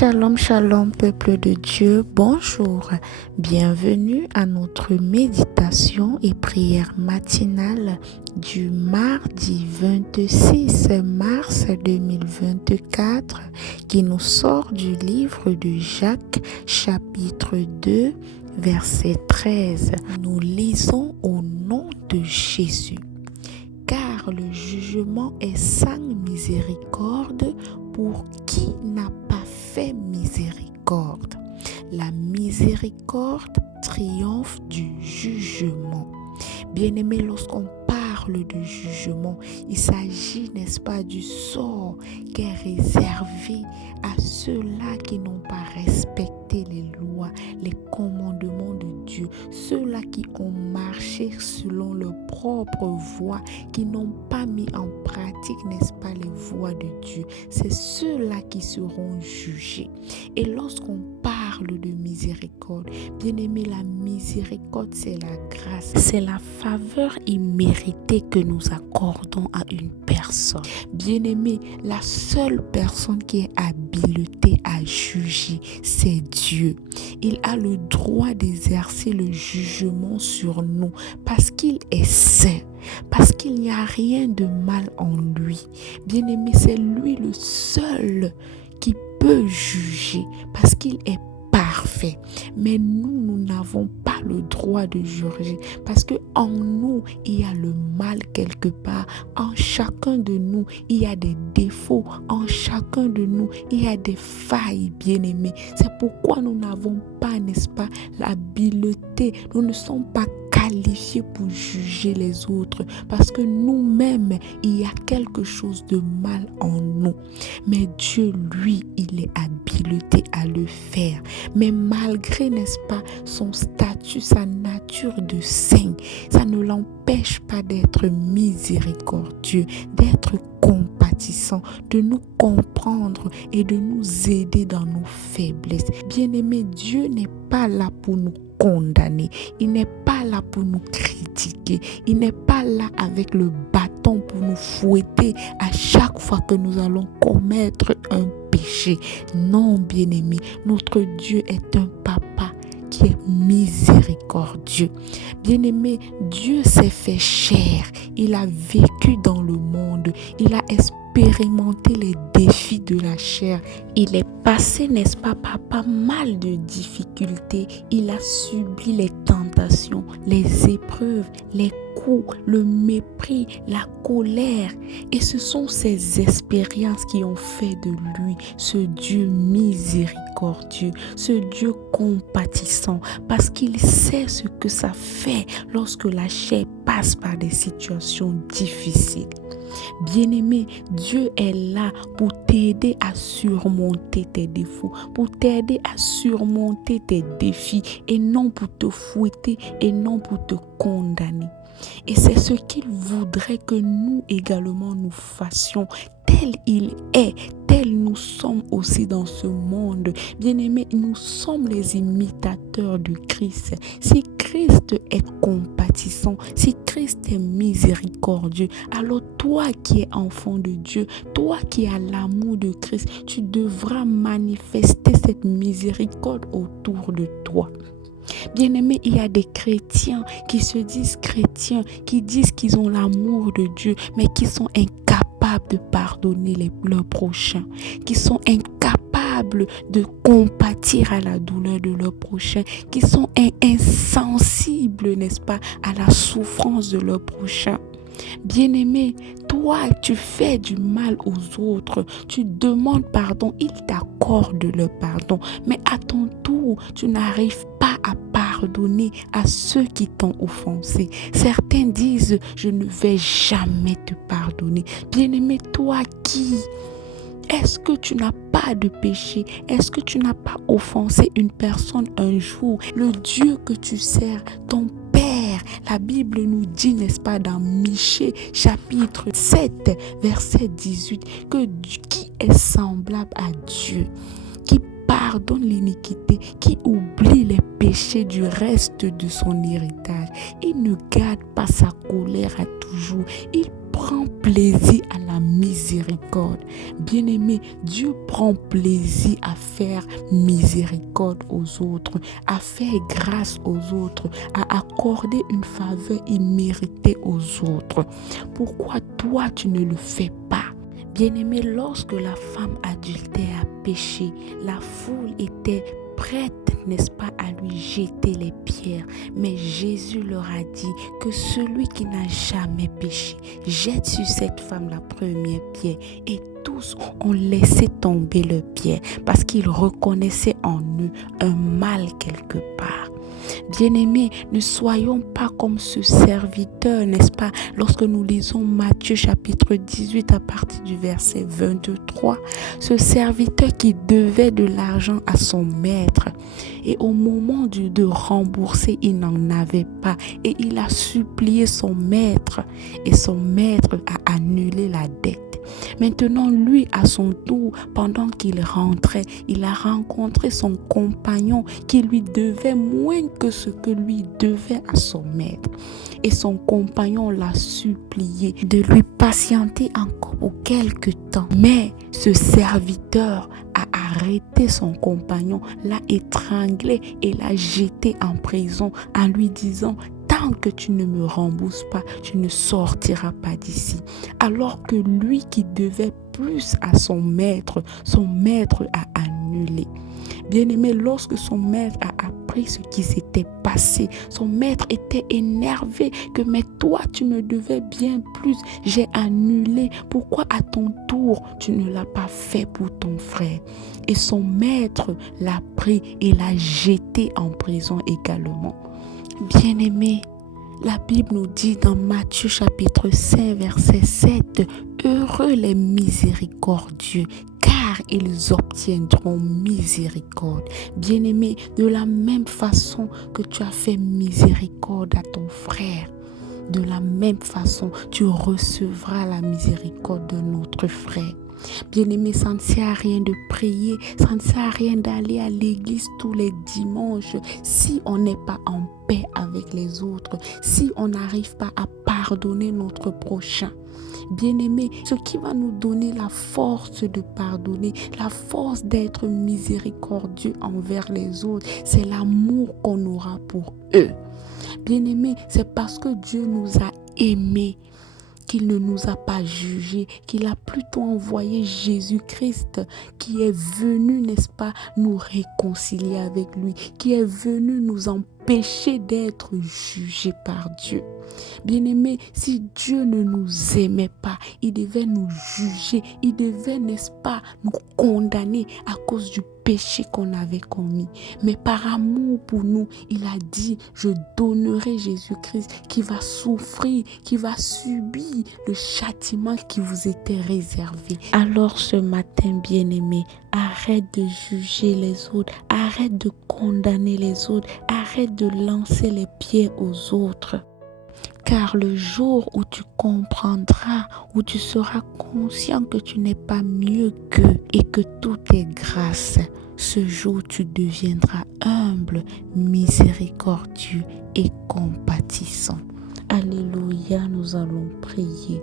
Shalom, shalom, peuple de Dieu, bonjour. Bienvenue à notre méditation et prière matinale du mardi 26 mars 2024 qui nous sort du livre de Jacques, chapitre 2, verset 13. Nous lisons au nom de Jésus. Car le jugement est sans miséricorde pour qui n'a pas fait miséricorde. La miséricorde triomphe du jugement. Bien-aimés, lorsqu'on parle de jugement, il s'agit, n'est-ce pas, du sort qui est réservé à ceux-là qui n'ont pas respecté les lois, les commandements de Dieu, ceux-là qui ont marché selon leur propre voie, qui n'ont pas mis en pratique, n'est-ce pas, les voies de Dieu. C'est ceux-là qui seront jugés. Et lorsqu'on parle de miséricorde, bien-aimé, la miséricorde, c'est la grâce, c'est la faveur imméritée que nous accordons à une personne. Bien-aimé, la seule personne qui est habilitée à juger, c'est Dieu. Il a le droit d'exercer le jugement sur nous parce qu'il est saint. Parce qu'il n'y a rien de mal en lui. Bien-aimé, c'est lui le seul qui peut juger parce qu'il est parfait. Mais nous n'avons pas le droit de juger parce que en nous, il y a le mal quelque part. En chacun de nous, il y a des défauts. En chacun de nous, il y a des failles, bien-aimés. C'est pourquoi nous n'avons pas, n'est-ce pas, l'habileté. Nous ne sommes pas qualifiés pour juger les autres parce que nous-mêmes, il y a quelque chose de mal en nous. Mais Dieu, lui, il est habilité à le faire. Mais malgré, n'est-ce pas, son statut, sa nature de saint, ça ne l'empêche pas d'être miséricordieux, d'être compatissant, de nous comprendre et de nous aider dans nos faiblesses. Bien-aimé, Dieu n'est pas là pour nous condamner. Il n'est pas là pour nous critiquer. Il n'est pas là avec le bâton pour nous fouetter à chaque fois que nous allons commettre un péché. Non, bien-aimé, notre Dieu est un papa qui est miséricordieux. Bien-aimé, Dieu s'est fait chair. Il a vécu dans le monde. Il a expérimenté les défis de la chair. Il est passé, n'est-ce pas, par pas mal de difficultés. Il a subi les tentations, les épreuves, les coups, le mépris, la colère. Et ce sont ces expériences qui ont fait de lui ce Dieu miséricordieux, ce Dieu compatissant, parce qu'il sait ce que ça fait lorsque la chair passe par des situations difficiles. Bien-aimé, Dieu est là pour t'aider à surmonter tes défauts, pour t'aider à surmonter tes défis et non pour te fouetter et non pour te condamner. Et c'est ce qu'il voudrait que nous également nous fassions. Tel il est, tel nous sommes aussi dans ce monde. Bien-aimés, nous sommes les imitateurs de Christ. Si Christ est compatissant, si Christ est miséricordieux, alors toi qui es enfant de Dieu, toi qui as l'amour de Christ, tu devras manifester cette miséricorde autour de toi. Bien-aimés, il y a des chrétiens qui se disent chrétiens, qui disent qu'ils ont l'amour de Dieu, mais qui sont incapables de pardonner leurs prochains, qui sont incapables de compatir à la douleur de leurs prochains, qui sont insensibles, n'est-ce pas, à la souffrance de leurs prochains. Bien-aimé, toi, tu fais du mal aux autres, tu demandes pardon, ils t'accordent le pardon, mais à ton tour, tu n'arrives pas à pardonner à ceux qui t'ont offensé. Certains disent, je ne vais jamais te pardonner. Bien-aimé, toi qui? Est-ce que tu n'as pas de péché? Est-ce que tu n'as pas offensé une personne un jour? Le Dieu que tu sers, ton Père, la Bible nous dit, n'est-ce pas, dans Michée, chapitre 7, verset 18, que qui est semblable à Dieu, qui pardonne l'iniquité, qui oublie les péchés du reste de son héritage. Il ne garde pas sa colère à toujours. Il prend plaisir à la miséricorde. Bien-aimé, Dieu prend plaisir à faire miséricorde aux autres, à faire grâce aux autres, à accorder une faveur imméritée aux autres. Pourquoi toi tu ne le fais pas? Bien-aimé, lorsque la femme adultère a péché, la foule était prête, n'est-ce pas, à lui jeter les pierres. Mais Jésus leur a dit que celui qui n'a jamais péché jette sur cette femme la première pierre. Et tous ont laissé tomber leurs pierres parce qu'ils reconnaissaient en eux un mal quelque part. Bien-aimés, ne soyons pas comme ce serviteur, n'est-ce pas? Lorsque nous lisons Matthieu chapitre 18 à partir du verset 23, ce serviteur qui devait de l'argent à son maître et au moment de rembourser, il n'en avait pas et il a supplié son maître et son maître a annulé la dette. Maintenant, lui, à son tour, pendant qu'il rentrait, il a rencontré son compagnon qui lui devait moins que ce que lui devait à son maître. Et son compagnon l'a supplié de lui patienter encore pour quelque temps. Mais ce serviteur a arrêté son compagnon, l'a étranglé et l'a jeté en prison en lui disant: tant que tu ne me rembourses pas, tu ne sortiras pas d'ici. Alors que lui qui devait plus à son maître a annulé. Bien-aimé, lorsque son maître a appris ce qui s'était passé, son maître était énervé que mais toi tu me devais bien plus, j'ai annulé. Pourquoi à ton tour tu ne l'as pas fait pour ton frère? Et son maître l'a pris et l'a jeté en prison également. Bien-aimé, la Bible nous dit dans Matthieu chapitre 5 verset 7, heureux les miséricordieux, car ils obtiendront miséricorde. Bien-aimé, de la même façon que tu as fait miséricorde à ton frère, de la même façon, tu recevras la miséricorde de notre frère. Bien-aimé, ça ne sert à rien de prier, ça ne sert à rien d'aller à l'église tous les dimanches si on n'est pas en paix avec les autres, si on n'arrive pas à pardonner notre prochain. Bien-aimé, ce qui va nous donner la force de pardonner, la force d'être miséricordieux envers les autres, c'est l'amour qu'on aura pour eux. Bien-aimé, c'est parce que Dieu nous a aimés qu'il ne nous a pas jugés, qu'il a plutôt envoyé Jésus-Christ qui est venu, n'est-ce pas, nous réconcilier avec lui, qui est venu nous empêcher d'être jugés par Dieu. Bien-aimé, si Dieu ne nous aimait pas, il devait nous juger, il devait, n'est-ce pas, nous condamner à cause du péché qu'on avait commis. Mais par amour pour nous, il a dit, je donnerai Jésus-Christ qui va souffrir, qui va subir le châtiment qui vous était réservé. Alors ce matin, bien-aimé, arrête de juger les autres, arrête de condamner les autres, arrête de lancer les pierres aux autres. Car le jour où tu comprendras, où tu seras conscient que tu n'es pas mieux qu'eux et que tout est grâce, ce jour tu deviendras humble, miséricordieux et compatissant. Alléluia, nous allons prier.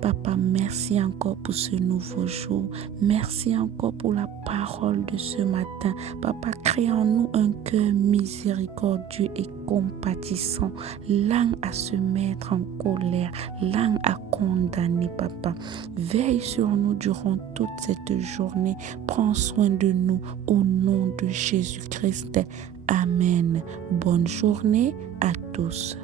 Papa, merci encore pour ce nouveau jour. Merci encore pour la parole de ce matin. Papa, crée en nous un cœur miséricordieux et compatissant, lent à se mettre en colère, lent à condamner, Papa. Veille sur nous durant toute cette journée. Prends soin de nous au nom de Jésus-Christ. Amen. Bonne journée à tous.